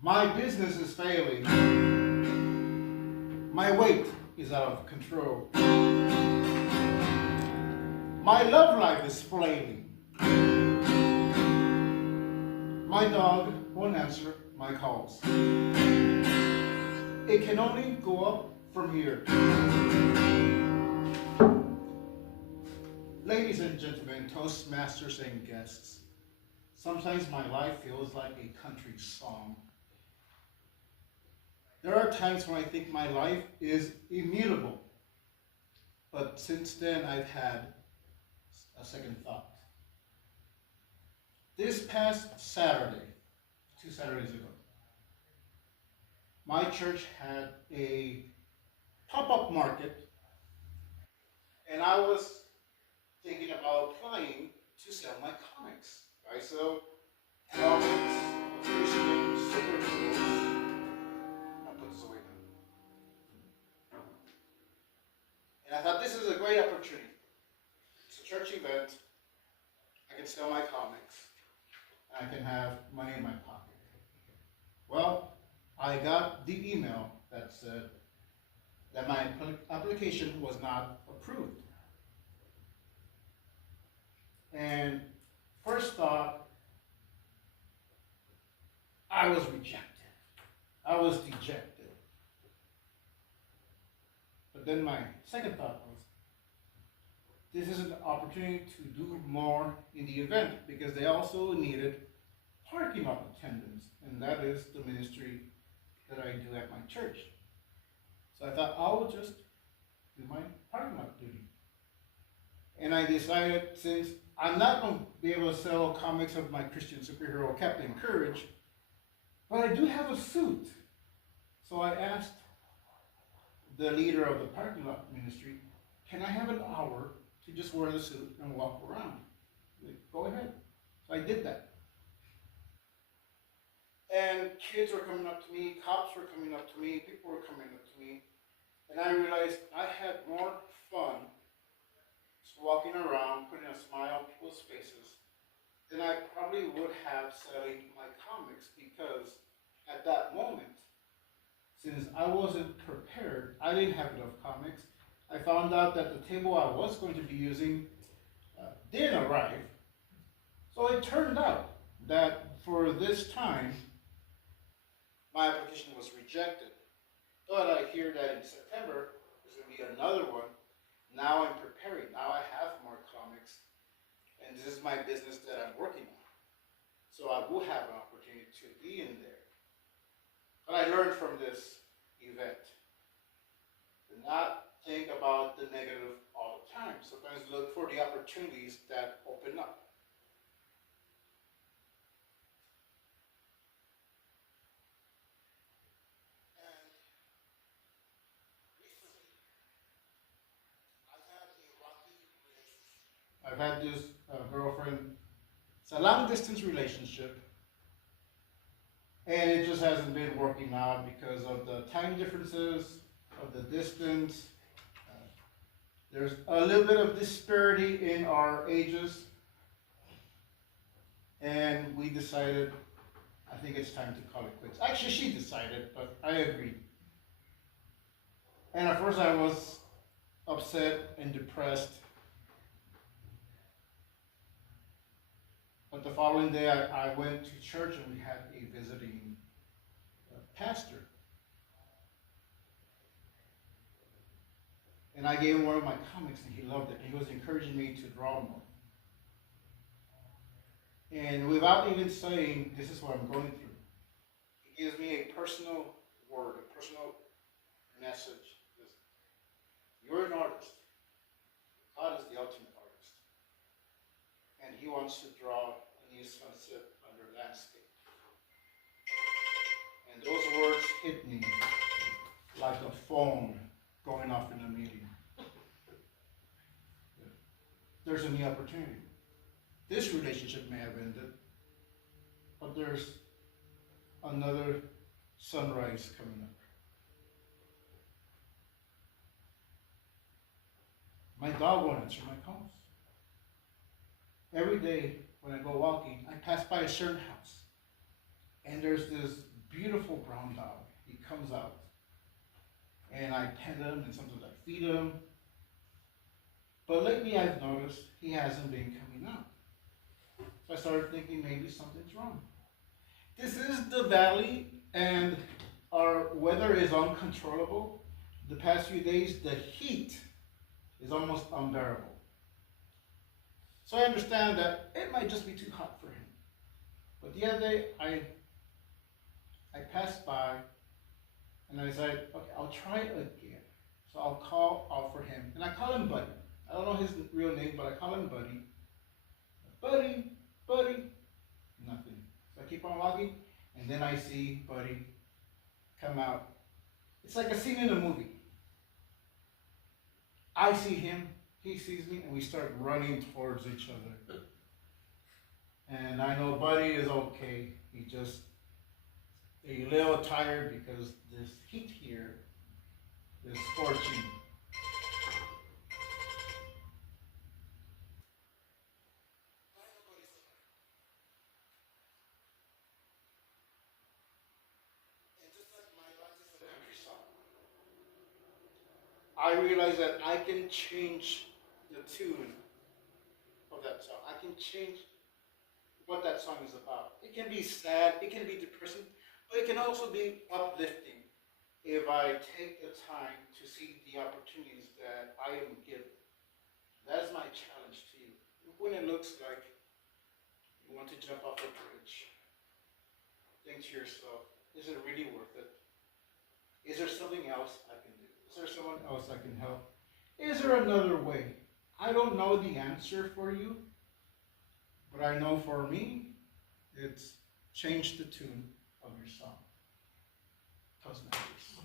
My business is failing. My weight is out of control. My love life is flaming. My dog won't answer my calls. It can only go up from here. Ladies and gentlemen, Toastmasters and guests, sometimes my life feels like a country song. There are times when I think my life is immutable, but since then I've had a second thought. This past Saturday, 2 Saturdays ago, my church had a pop-up market, and I was thinking about applying to sell my comics. I sell comics, Christian superheroes. I'll put this away now. And I thought this is a great opportunity. It's a church event. I can sell my comics. I can have money in my pocket. Well, I got the email that said that my application was not approved. And first thought, I was rejected. I was dejected. But then my second thought was, this is an opportunity to do more in the event because they also needed parking lot attendants, and that is the ministry that I do at my church. So I thought I'll just do my parking lot duty. And I decided, since I'm not going to be able to sell comics of my Christian superhero Captain Courage, but I do have a suit. So I asked the leader of the parking lot ministry, can I have an hour to just wear the suit and walk around? Like, go ahead. So I did that. And kids were coming up to me, cops were coming up to me, people were coming up to me. And I realized I had more fun just walking around, putting a smile on people's faces, than I probably would have selling my comics, because at that moment, since I wasn't prepared, I didn't have enough comics. I found out that the table I was going to be using didn't arrive. So it turned out that for this time, my application was rejected. But I hear that in September, there's going to be another one. Now I'm preparing. Now I have more comics. And this is my business that I'm working on. So I will have an opportunity to be in there. But I learned from this event to not think about the negative all the time. Sometimes look for the opportunities that open up. And recently, I've had a rocky relationship. I've had this girlfriend. It's a long distance relationship. And it just hasn't been working out because of the time differences, of the distance. There's a little bit of disparity in our ages. And we decided, I think it's time to call it quits. Actually, she decided, but I agreed. And at first I was upset and depressed. But the following day I went to church and we had a visiting pastor. And I gave him one of my comics and he loved it. He was encouraging me to draw more. And without even saying, this is what I'm going through, he gives me a personal word, a personal message. You're an artist. God is the ultimate artist. And he wants to draw a new sunset under landscape. And those words hit me like a phone going off in a meeting. There's a new opportunity. This relationship may have ended, but there's another sunrise coming up. My dog won't answer my calls. Every day when I go walking, I pass by a certain house, and there's this beautiful brown dog. He comes out, and I pet him, and sometimes I feed him. But lately I've noticed he hasn't been coming out. So I started thinking maybe something's wrong. This is the valley, and our weather is uncontrollable. The past few days, the heat is almost unbearable. So I understand that it might just be too hot for him. But the other day, I passed by, and I said, okay, I'll try it again. So I'll call out for him, and I call him Buddy. I don't know his real name, but I call him Buddy. Buddy, Buddy, nothing. So I keep on walking, and then I see Buddy come out. It's like a scene in a movie. I see him, he sees me, and we start running towards each other. And I know Buddy is okay. He just a little tired because this heat here is scorching. I realize that I can change the tune of that song. I can change what that song is about. It can be sad, it can be depressing, but it can also be uplifting if I take the time to see the opportunities that I am given. That is my challenge to you. When it looks like you want to jump off a bridge, think to yourself, is it really worth it? Is there something else I can do? Is there someone else I can help? Is there another way? I don't know the answer for you, but I know for me, it's change the tune of your song. Cosmetics.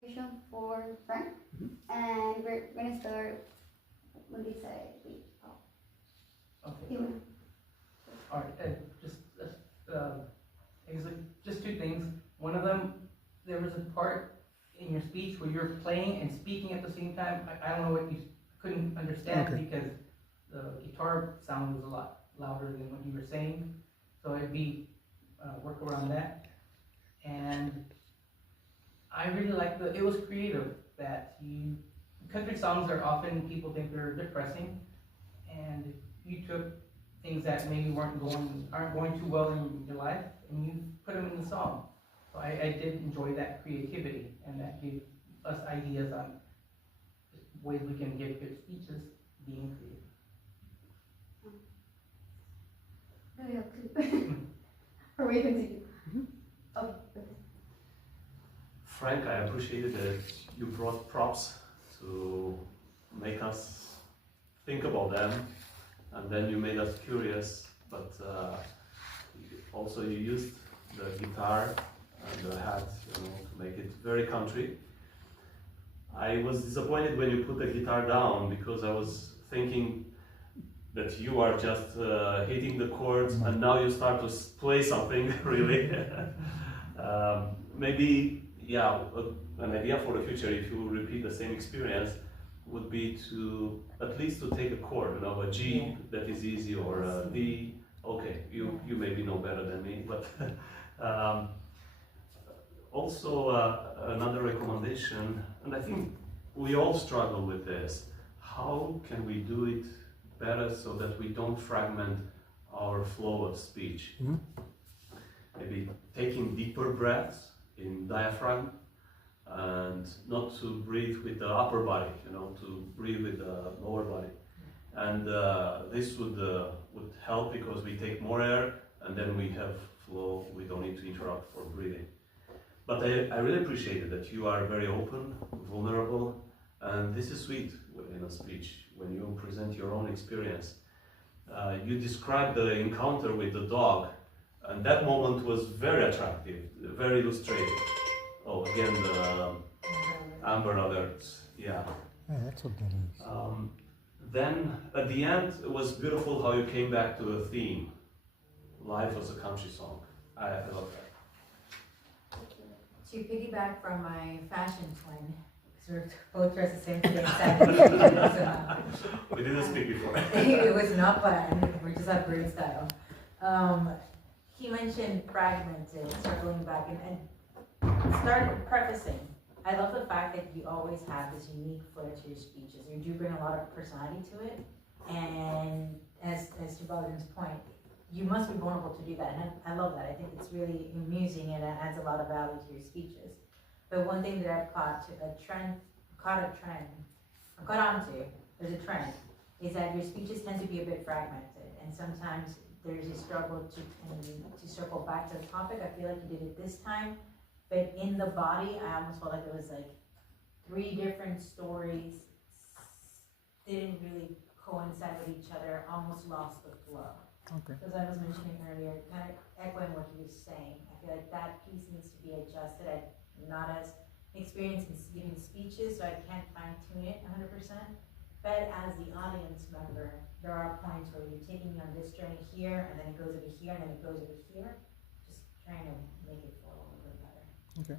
Question for Frank, and we're gonna start when they say we. Oh. Okay. You wanna- All right. Just two things. One of them, there was a part in your speech where you're playing and speaking at the same time. I don't know what you couldn't understand because the guitar sound was a lot louder than what you were saying. So it'd be work around that. And I really like it was creative that country songs are often, people think they're depressing, and you took things that maybe aren't going too well in your life, and you put them in the song. So I did enjoy that creativity, and that gave us ideas on ways we can give good speeches being creative. No, yeah, or we continue. Oh, okay. Frank, I appreciated that you brought props to make us think about them, and then you made us curious, but also you used the guitar and the hat, to make it very country. I was disappointed when you put the guitar down because I was thinking that you are just hitting the chords and now you start to play something really. Maybe, yeah, an idea for the future, if you repeat the same experience, would be to at least to take a chord, a G that is easy, or a D. Okay, you maybe know better than me, but also another recommendation, and I think we all struggle with this. How can we do it better so that we don't fragment our flow of speech? Maybe taking deeper breaths in diaphragm, and not to breathe with the upper body, to breathe with the lower body. And this would help because we take more air and then we have flow, we don't need to interrupt for breathing. But I really appreciated that you are very open, vulnerable, and this is sweet in a speech, when you present your own experience. You described the encounter with the dog, and that moment was very attractive, very illustrative. Oh, again, the Amber Alerts, yeah. Yeah, that's what that is. Then, at the end, it was beautiful how you came back to the theme. Life as a country song. I love that. To piggyback from my fashion twin, because we're both dressed the same today, Saturday. We didn't speak before. It was not planned, we just have great style. he mentioned fragmented, circling back, and started prefacing. I love the fact that you always have this unique flair to your speeches. You do bring a lot of personality to it, and as to Baldwin's point, you must be vulnerable to do that, and I love that. I think it's really amusing and it adds a lot of value to your speeches. But one thing that I've caught onto, there's a trend, is that your speeches tend to be a bit fragmented, and sometimes there's a struggle to circle back to the topic. I feel like you did it this time, but in the body, I almost felt like it was like 3 different stories, didn't really coincide with each other, almost lost the flow. Okay. As I was mentioning earlier, kind of echoing what he was saying, I feel like that piece needs to be adjusted. I'm not as experienced in giving speeches, so I can't fine tune it 100%. But as the audience member, there are points where you're taking me on this journey here, and then it goes over here, and then it goes over here. Just trying to make it flow a little bit better. Okay.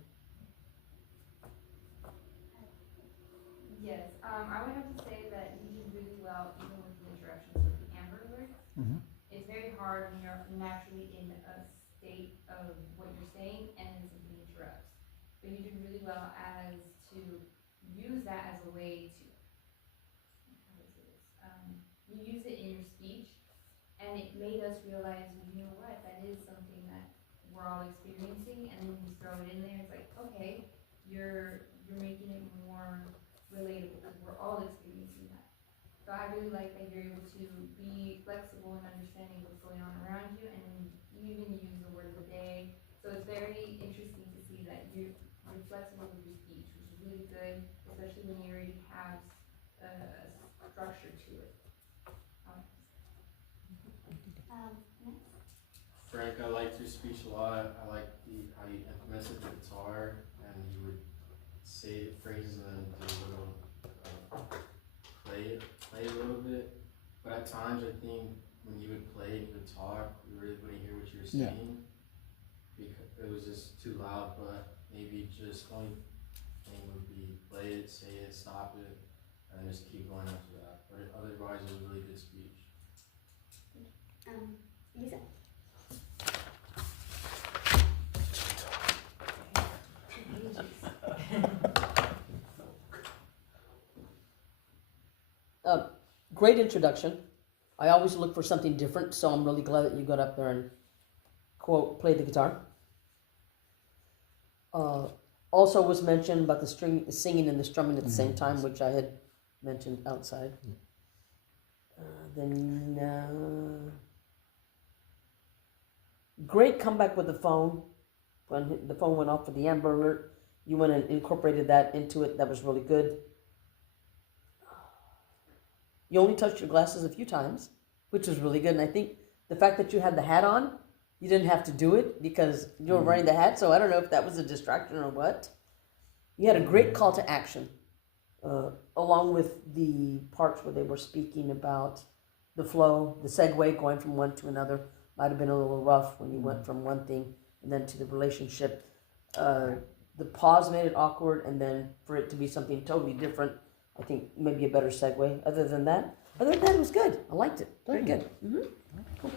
Yes, I would have to say that you did really well even with the interruptions with the Amber Alert. Mm-hmm. It's very hard when you're naturally in a state of what you're saying and then something interrupts. But you did really well as to use that as a way to, how do I say this? You use it in your speech, and it made us realize, you know what, that is something that we're all experiencing, and then you throw it in there, it's like, okay, you're making it more relatable, because we're all experiencing that. So I really like that you're able to be flexible in understanding what's going on around you, and you even use the word of the day. So it's very interesting to see that you're flexible with your speech, which is really good, especially when you already have a structure to it. Next. Frank, I liked your speech a lot. I liked how you implemented the guitar, and you would say phrases and then do a little play a little bit. But at times, I think when you would play and you would talk, we really wouldn't hear what you were saying because it was just too loud. But maybe just only thing would be play it, say it, stop it, and then just keep going after that. But otherwise, it was a really good speech. Lisa. Great introduction. I always look for something different, so I'm really glad that you got up there and, quote, played the guitar. Also was mentioned about the singing and the strumming at the same time, which I had mentioned outside. Great comeback with the phone. When the phone went off for the Amber Alert, you went and incorporated that into it. That was really good. You only touched your glasses a few times, which was really good. And I think the fact that you had the hat on, you didn't have to do it because you were wearing the hat. So I don't know if that was a distraction or what. You had a great call to action, along with the parts where they were speaking about the flow, the segue going from one to another. Might have been a little rough when you went from one thing and then to the relationship. The pause made it awkward, and then for it to be something totally different, I think maybe a better segue. Other than that, it was good. I liked it. Very good. Mm-hmm. Cool.